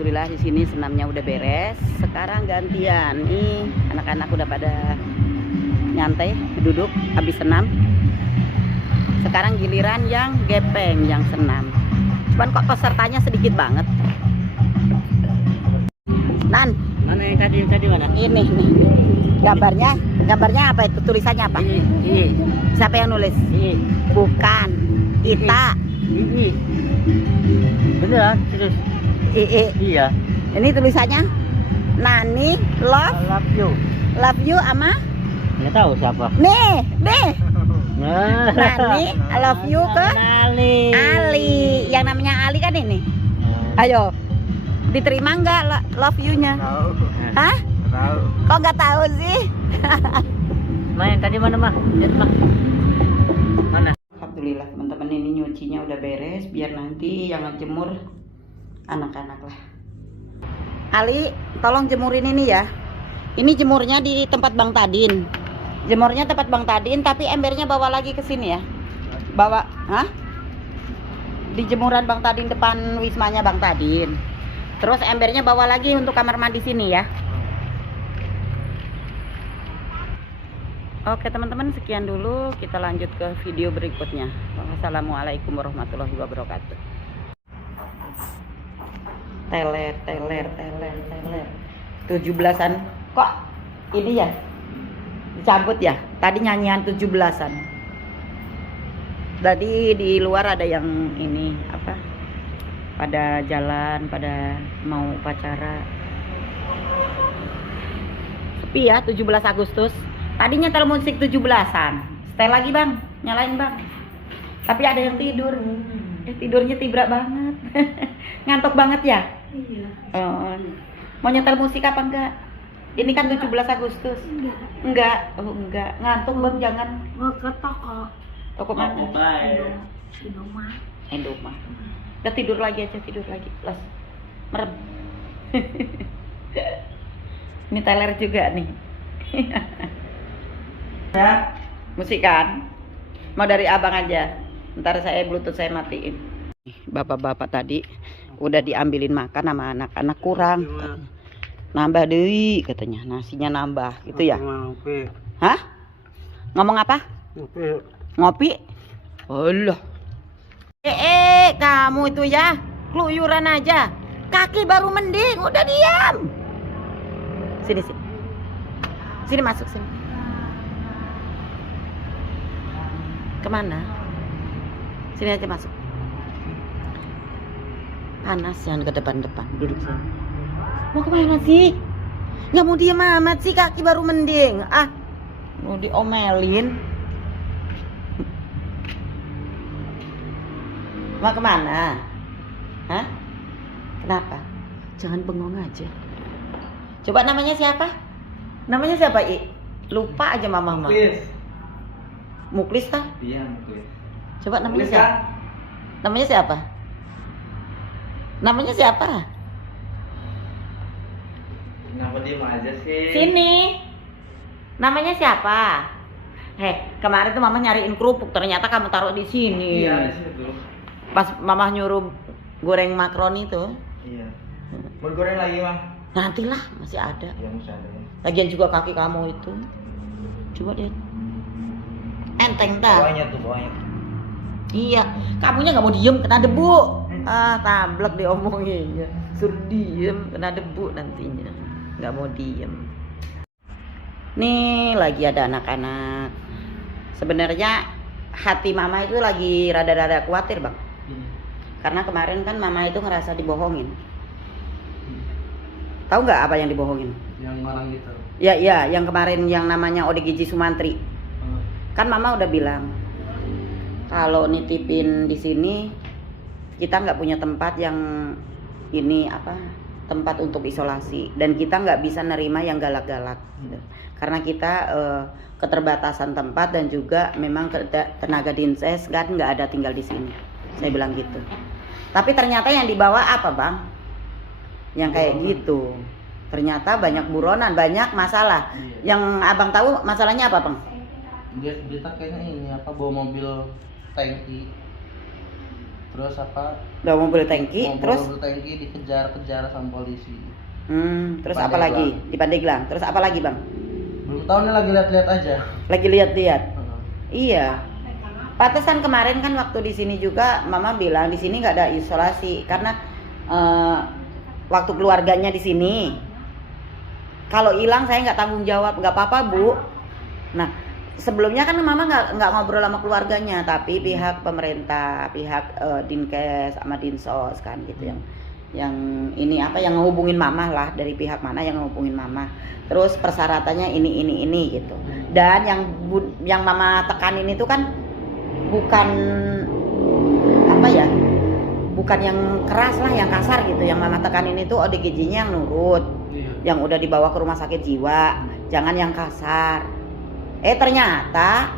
alhamdulillah di sini senamnya udah beres. Sekarang gantian nih, anak-anak udah pada nyantai duduk habis senam. Sekarang giliran yang gepeng, yang senam. Cuman kok pesertanya sedikit banget. Nan, Mana yang tadi mana? ini nih. Gambarnya apa itu? Tulisannya apa? Ini. Siapa yang nulis? Ini. Bukan. Ita. Ini. Bener, terus. Iya. Ini tulisannya Nani I love you. ama Nggak tahu siapa. nih Nah. Nani I love you ke Ali. Yang namanya Ali kan ini. Ayo, diterima nggak love you-nya? Tahu. Hah? Tahu. Kok nggak tahu sih? Mah yang tadi mana mah? Lihat mah. Mana? Alhamdulillah teman-teman, ini nyucinya udah beres. Biar nanti yang ngejemur anak-anak lah. Ali, tolong jemurin ini ya. Ini jemurnya di tempat Bang Tadin. Jemurnya tempat Bang Tadin, tapi embernya bawa lagi ke sini ya. Bawa, hah? Di jemuran Bang Tadin depan wismanya Bang Tadin. Terus embernya bawa lagi untuk kamar mandi sini ya. Oke teman-teman, sekian dulu. Kita lanjut ke video berikutnya. Wassalamualaikum warahmatullahi wabarakatuh. Teler 17-an. Kok ini ya dicabut ya? Tadi nyanyian 17-an. Tadi di luar ada yang ini apa, pada jalan, pada mau upacara. Sepi ya 17 Agustus. Tadi nyetel musik 17-an. Setel lagi bang, nyalain bang. Tapi ada yang tidur. Tidurnya tibrak banget. Ngantuk banget ya? Iya. Mau nyetel musik apa enggak? Ini kan 17 Agustus. Enggak. Oh enggak. Ngantuk bang, jangan. Mau ke toko. Toko mana? Indomah. Udah tidur lagi aja, tidur lagi. Las. Merem. Ini teler juga nih. Ya, musik kan? Mau dari abang aja. Ntar saya bluetooth saya matiin. Bapak-bapak tadi udah diambilin makan sama anak-anak, kurang katanya. Nambah deui katanya, nasinya nambah gitu ya. Hah? Ngomong apa? Ngopi. Allah. Kamu itu ya keluyuran aja. Kaki baru mending, udah diam. Sini. Sini masuk sini. Kemana? Sini aja masuk. Panas, jangan ke depan-depan. Duduk sini. Mau kemana sih? Nggak mau diem amat sih, kaki baru mending. Ah, mau diomelin. Mau kemana? Hah? Kenapa? Jangan bengong aja. Coba namanya siapa? Namanya siapa, I? Lupa aja mama. Muklis kah? Iya, Muklis. Coba namanya Muklis, siapa? kan? Namanya siapa? Namanya siapa? Kenapa diem aja sih? Sini. Namanya siapa? Kemarin tuh mama nyariin kerupuk, ternyata kamu taruh di sini. Iya, di situ. Pas mama nyuruh goreng makaroni tuh. Iya. Mau goreng lagi mah? Nantilah, masih ada. Iya, masih ada ya. Lagian juga kaki kamu itu. Coba deh. Enteng tak? Bawahnya. Iya, kamunya nggak mau diem, kena debu. Tablek diomongin. Suruh diem, kena debu nantinya. Nggak mau diem. Nih lagi ada anak-anak. Sebenarnya hati mama itu lagi rada-rada khawatir bang. Karena kemarin kan mama itu ngerasa dibohongin. Tahu nggak apa yang dibohongin? Yang orang gitu. Ya, yang kemarin yang namanya ODGJ Sumantri. Kan mama udah bilang kalau nitipin di sini kita nggak punya tempat yang ini apa, tempat untuk isolasi, dan kita nggak bisa nerima yang galak-galak gitu. Karena kita keterbatasan tempat dan juga memang tenaga dinses kan nggak ada tinggal di sini. Saya bilang gitu. Tapi ternyata yang dibawa apa bang? Yang kayak gitu. Ternyata banyak buronan, banyak masalah. Yang abang tahu masalahnya apa bang? Berita kayaknya ini apa, bawa mobil tangki. Terus apa? Bawa mobil tangki, Mobil terus tangki dikejar-kejar sama polisi. terus apa lagi? Di Pandeglang. Terus apa lagi, Bang? Belum tahu nih, lagi lihat-lihat aja. Lagi lihat-lihat. Heeh. Iya. Pantesan kemarin kan waktu di sini juga Mama bilang di sini nggak ada isolasi karena waktu keluarganya di sini. Kalau hilang saya nggak tanggung jawab, nggak apa-apa Bu. Nah sebelumnya kan Mama nggak ngobrol sama keluarganya, tapi pihak pemerintah, pihak Dinkes sama Dinsos kan gitu yang ini apa yang ngehubungin Mama lah, dari pihak mana yang ngehubungin Mama. Terus persyaratannya ini gitu. Dan yang Mama tekanin itu kan bukan apa ya, bukan yang keras lah, yang kasar gitu. Yang Mama tekanin itu ODGJ-nya yang nurut, yang udah dibawa ke rumah sakit jiwa, jangan yang kasar. Ternyata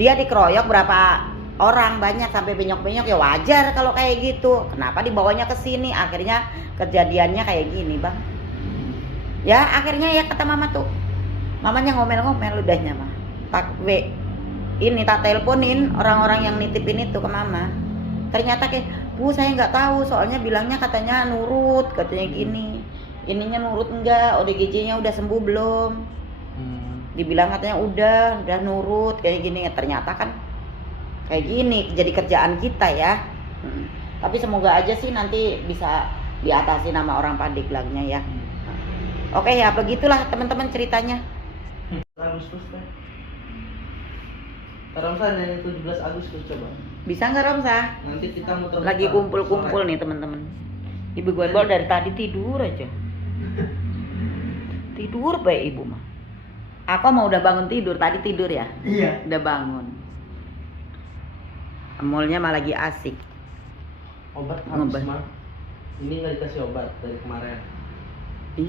dia dikeroyok berapa orang, banyak sampai benyok-benyok. Ya wajar kalau kayak gitu. Kenapa dibawanya ke sini? Akhirnya kejadiannya kayak gini, Bang. Ya akhirnya ya kata Mama tuh, mamanya ngomel-ngomel udahnya mah. Tak teleponin orang-orang yang nitipin itu ke Mama. Ternyata kayak, Bu saya nggak tahu, soalnya bilangnya katanya nurut, katanya gini. Ininya nurut enggak, ODGJ-nya udah sembuh belum? Dibilang katanya udah nurut kayak gini. Ternyata kan kayak gini jadi kerjaan kita ya. Tapi semoga aja sih nanti bisa diatasi nama orang Pandeglangnya ya. Oke ya, begitulah teman-teman ceritanya. Agustus teh. Ramsa ini 17 Agustus coba. Bisa nggak Ramsa? Nanti kita muter. Lagi kumpul-kumpul nih teman-teman. Ibu gue dari tadi tidur aja. Tidur baik ibu mah. Aku mau udah bangun tidur, tadi tidur ya? Iya. Udah bangun. Emolnya malah lagi asik. Obat habis mah. Ini nggak dikasih obat dari kemarin. Ih,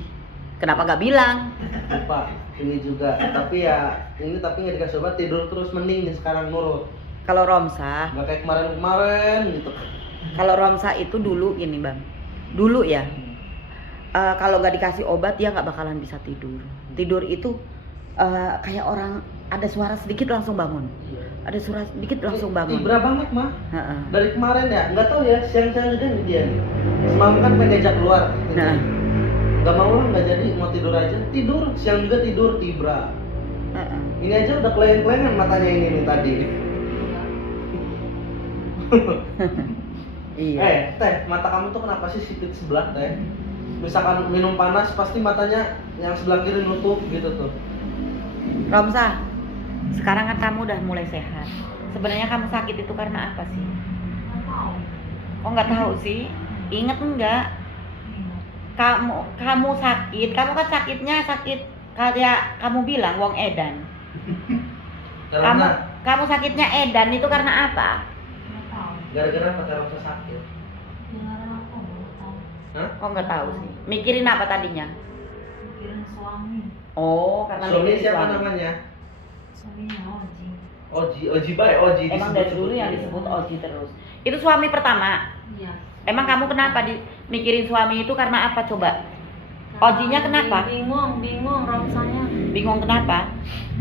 kenapa nggak bilang? Lupa. Ini juga. Tapi nggak dikasih obat, tidur terus, mending sekarang nurut. Kalau Romsa, Nggak kayak kemarin gitu. kalau Romsa itu dulu gini Bang. Dulu ya. Kalau nggak dikasih obat dia nggak bakalan bisa tidur. Tidur itu kayak orang ada suara sedikit langsung bangun. Ada suara sedikit langsung bangun. Tibra banget mah. Heeh. Dari kemarin ya, nggak tahu ya, siang-siang juga nih dia. Semalam kan pengen diajak keluar. Nah. Nggak mau lah, nggak jadi, mau tidur aja. Tidur, siang juga tidur, Tibra. Heeh. Ini aja udah keleng-kelengan matanya ini nih tadi. Iya. Teh, mata kamu tuh kenapa sih sipit sebelah teh? Misalkan minum panas pasti matanya yang sebelah kiri nutup gitu tuh. Romsa, sekarang kan kamu udah mulai sehat. Sebenarnya kamu sakit itu karena apa sih? Kok nggak tahu sih? Ingat enggak? Kamu sakit, kamu kan sakitnya sakit kayak kamu bilang wong edan. Kamu sakitnya edan itu karena apa? Gara-gara apa karena sakit? Hah? Kok nggak tahu sih? Mikirin apa tadinya? Mikirin suami. Oh, karena Suami mikirin siapa suami. namanya? Suaminya Oji. Oji baik, Oji. Emang dari dulu yang disebut Oji terus. Itu suami pertama. Iya. Emang kamu kenapa mikirin suami itu karena apa coba? Ojinya kenapa? Bingung rasanya. Bingung kenapa?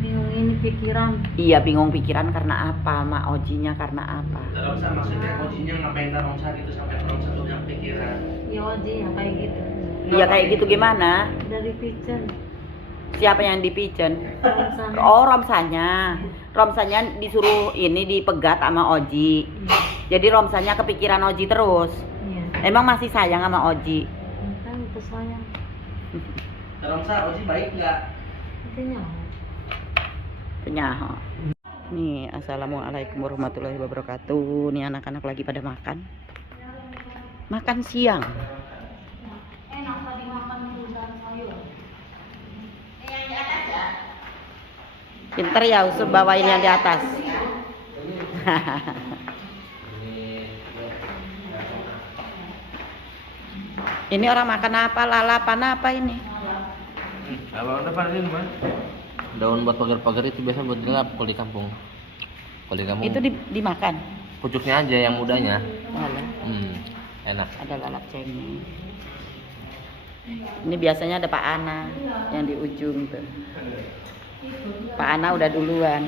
Bingung ini pikiran. Iya bingung pikiran karena apa? Ma Ojinya karena apa? Romsa maksudnya Ojinya ngapain Romsa gitu sampai Romsa tuh yang pikiran. Ya Oji ya kayak gitu. Iya kayak gitu gimana? Dari pijen. Siapa yang dipicen? Rasanya. Oh Romsanya. Romsanya disuruh ini dipegat sama Oji. Jadi Romsanya kepikiran Oji terus. Iya. Emang masih sayang sama Oji? Kan itu sayang. Romsa, Oji baik nggak? Intinya. Penyaho. Nih, assalamualaikum warahmatullahi wabarakatuh. Nih anak-anak lagi pada makan. Makan siang. Enak tadi makan udang sayur. Yang di atas ya? Pinter ya, usah bawain yang di atas. Ini orang makan apa? Lalapan apa ini? Apa ini mah? Daun buat pagar-pagar itu biasa buat gelap kalau di kampung. Kalau di kampung. Itu dimakan. Pucuknya aja yang mudanya. Alah, Enak. ada lalap cengeng. Ini biasanya ada Pak Ana yang di ujung tuh. Pak Ana udah duluan.